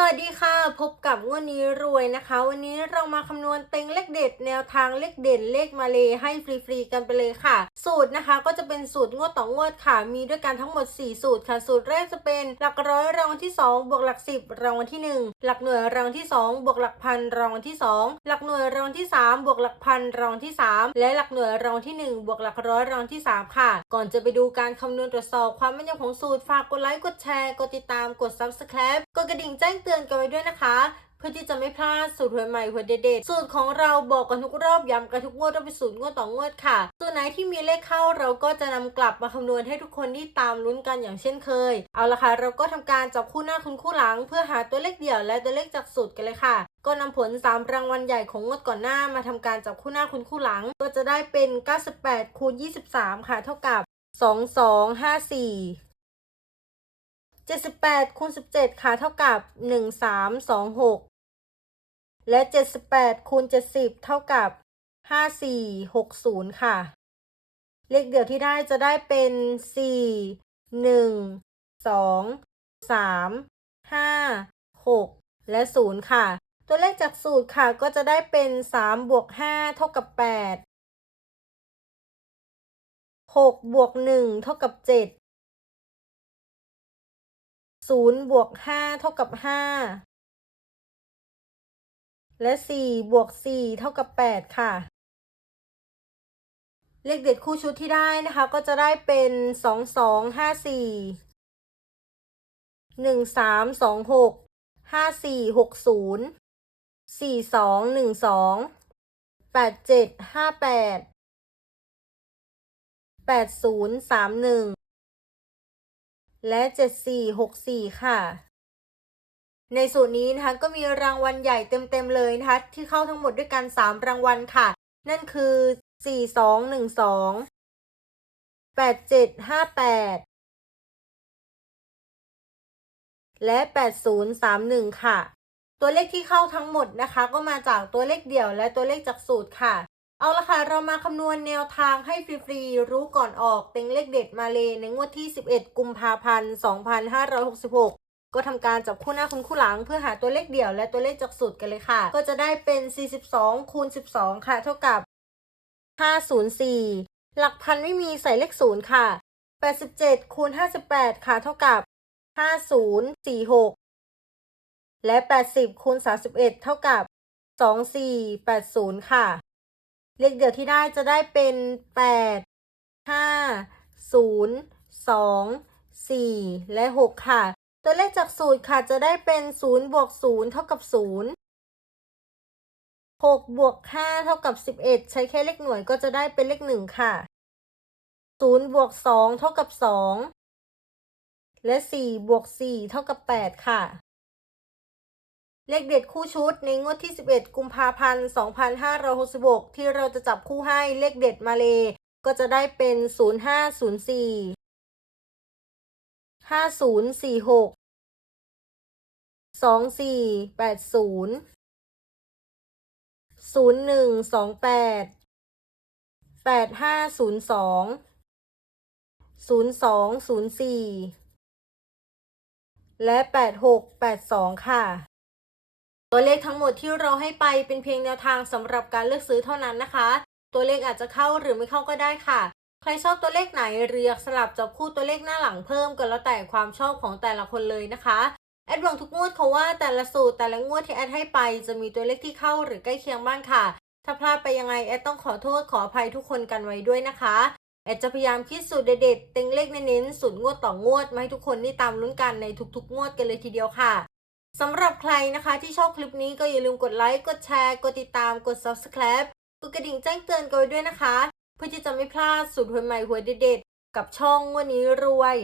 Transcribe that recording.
สวัสดีค่ะ พบกับงวดนี้รวยนะคะ วันนี้เรามาคำนวณเต็งเลขเด็ด แนวทางเลขเด่นเลขมาเลยให้ฟรีๆกันไปเลยค่ะ สูตรนะคะก็จะเป็นสูตรงวดต่องวดค่ะ มีด้วยกันทั้งหมด 4 สูตรค่ะ สูตรแรกจะเป็นหลักร้อยรางวัลที่ 2 บวกหลัก 10 รางวัลที่ 1 หลักหน่วยรางวัลที่ 2 บวกหลักพันรางวัลที่ 2 หลักหน่วยรางวัลที่ 3 บวกหลักพันรางวัลที่ 3 และหลักหน่วยรางวัลที่ 1 บวกหลักร้อยรางวัลที่ 3 ค่ะ ก่อนจะไปดูการคำนวณตรวจสอบความแม่นยำของสูตรฝากกดไลค์กดแชร์กดติดตามกด subscribe ดกระดิ่งแจ้งเตือนกันไว้ด้วยนะคะ เพื่อที่จะไม่พลาดสูตรหวยใหม่หวยเด็ดๆสูตรของเราบอกกันทุกรอบย้ำกันทุกงวดว่าเป็นสูตรงวดต่องวดค่ะส่วนไหนที่มีเลขเข้าเราก็จะนำกลับมาคำนวณให้ทุกคนที่ตามลุ้นกันอย่างเช่นเคย เอาละค่ะ เราก็ทำการจับคู่หน้าคุณคู่หลัง เพื่อหาตัวเลขเดี่ยวและตัวเลขจากสูตรกันเลยค่ะก็นำผล 3 รางวัลใหญ่ของงวดก่อนหน้ามาทำการจับคู่หน้าคุณคู่หลัง ก็จะได้เป็น 98คูณ23 ค่ะ เท่ากับ 2254 78คูณ17 ค่ะ เท่ากับ 1326 และ 78คูณ70 เท่ากับ 5460 ค่ะ เลขเดี่ยวที่ได้จะได้เป็น 4 1 2 3 5 6 และ 0 ค่ะ ตัวเลขจากสูตรค่ะก็จะได้เป็น 3 บวก 5 เท่ากับ 8 6 บวก 1 เท่ากับ 7 0บวก5เท่ากับ5และ4บวก4เท่ากับ8ค่ะ เลขเด็ดคู่ชุดที่ได้นะคะ ก็จะได้เป็น2 2 5 4 1 3 2 6 5 4 6 0 4 2 1 2 8 7 5 8 8 0 3 1แและ 7464 ค่ะ ในสูตรนี้นะคะก็มีรางวัลใหญ่เต็มๆเลยนะคะที่เข้าทั้งหมดด้วยกัน 3 รางวัลค่ะ นั่นคือ 4212 8758 และ 8031 ค่ะ ตัวเลขที่เข้าทั้งหมดนะคะ ก็มาจากตัวเลขเดี่ยวและตัวเลขจากสูตรค่ะ เอาละค่ะ เรามาคำนวณแนวทางให้ฟรีๆ รู้ก่อนออกเต็งเลขเด็ดมาเลยในงวดที่ 11 กุมภาพันธ์ 2566 ก็ทำการจับคู่หน้าคุณคู่หลังเพื่อหาตัวเลขเดี่ยวและตัวเลขจากสูตรกันเลยค่ะ ก็จะได้เป็น 42 คูณ 12 ค่ะ เท่ากับ 504 หลักพันไม่มีใส่เลขศูนย์ค่ะ 87 คูณ 58 ค่ะ เท่ากับ 5046 และ 80 คูณ 31 เท่ากับ 2480 ค่ะ เลขเดี่ยวที่ได้จะได้เป็น8 5 0 2 4และ6ค่ะ ตัวเลขจากสูตรค่ะจะได้เป็น0บวก0เท่ากับ0 6บวก5เท่ากับ11ใช้แค่เลขหน่วยก็จะได้เป็นเลข1ค่ะ0บวก2เท่ากับ2และ4บวก4เท่ากับ8ค่ะ เลขเด็ดคู่ชุดในงวดที่ 11 กุมภาพันธ์ 2566 ที่เราจะจับคู่ให้เลขเด็ดมาเลยก็จะได้เป็น 0504 5046 2480 0128 8502 0204 และ 8682 ค่ะ ตัวเลขทั้งหมดที่เราให้ไปเป็นเพียงแนวทางสำหรับการเลือกซื้อเท่านั้นนะคะ ตัวเลขอาจจะเข้าหรือไม่เข้าก็ได้ค่ะ ใครชอบตัวเลขไหนหรืออยากสลับจับคู่ตัวเลขหน้าหลังเพิ่มก็แล้วแต่ความชอบของแต่ละคนเลยนะคะแอดหวังทุกงวดเขาว่าแต่ละสูตรแต่ละงวดที่แอดให้ไปจะมีตัวเลขที่เข้าหรือใกล้เคียงบ้างค่ะ ถ้าพลาดไปยังไงแอดต้องขอโทษขออภัยทุกคนกันไว้ด้วยนะคะแอดจะพยายามคิดสูตรเด็ดๆเต็งเลขเน้นๆสูตรงวดต่องวดมาให้ทุกคนได้ตามลุ้นกันในทุกๆ งวดกันเลยทีเดียวค่ะ สำหรับใครนะคะที่ชอบคลิปนี้ก็อย่าลืมกดไลค์กดแชร์ กดติดตามกด subscribe กดกระดิ่งแจ้งเตือนกันไว้ด้วยนะคะ เพื่อที่จะไม่พลาดสูตรหวยใหม่หวยเด็ดๆกับช่องวันนี้รวย